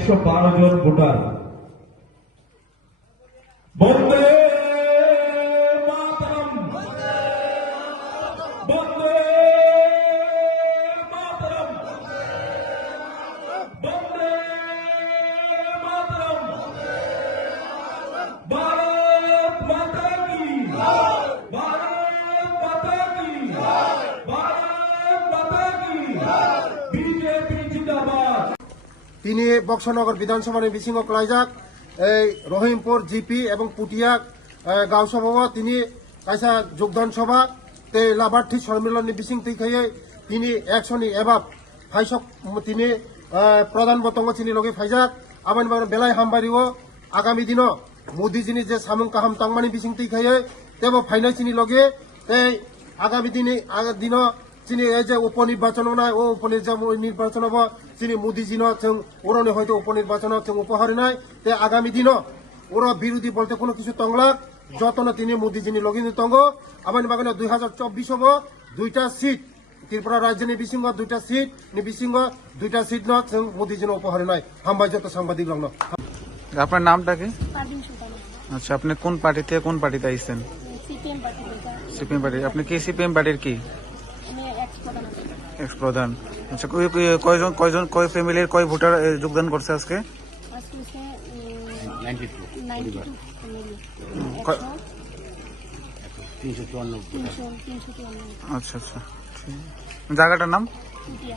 112 জন voter. বন্দে মাতরম, বন্দে মাতরম, বন্দে মাতরম, ভারত মাতা কি, ভারত মাতা কি, ভারত মাতা কি, বিজেপি জিন্দাবাদ। তিনি বক্সনগর বিধানসভা বিসিংহ ক্লাইজাক এই রহিমপুর জিপি এবং পুটিয়া গাঁও সভা তিনি কাইসা যোগদান সভা তে লাভার্থী সম্মেলন বিসিং তৈখাই তিনি একশনি এবাব ফাইসক তিনি প্রধান বতঙ্গ চিনি লগে ফাইজাক আবার বেলায় হামবারিও আগামী দিন মোদীজিনি যে সামুং কাহাম তাংমানি বিসিং তৈখাই তেব ফাইনাল চিনি লগে আগামী দিন চিনি এই যে উপনির্বাচন নাই ও উপনির্বাচন চিনি মোদীজিন ওরনে হয়তো উপনির্বাচন উপহার নাই তে আগামী দিন ওর বিরোধী বলতে কোনো কিছু তংলাক যতন তিনি মোদীজিনি লগিন তঙ্গ আবার বাগানে 2024 হব 2টা সিট ত্রিপুরা রাজ্যনি বিসিংহ 2টা সিট নি বিসিংহ 2টা সিট ন মোদীজিন উপহার নাই হামবাই যত সাংবাদিক লগ্ন। আপনার নামটা কি? পারভিন সুলতানা। আচ্ছা, আপনি কোন পার্টি থেকে কোন পার্টিতে আইছেন? সিপিএম পার্টি থেকে। CPM party. আপনি কি সিপিএম পার্টির কি? আমি এক্স প্রধান আছি। এক্স প্রধান। আচ্ছা, কয় ফ্যামিলির কয় ভোটার যোগদান করছে আজকে? আজকে হচ্ছে 92 92 ফ্যামিলি। 354 আচ্ছা আচ্ছা, জায়গাটার নাম? পুটিয়া।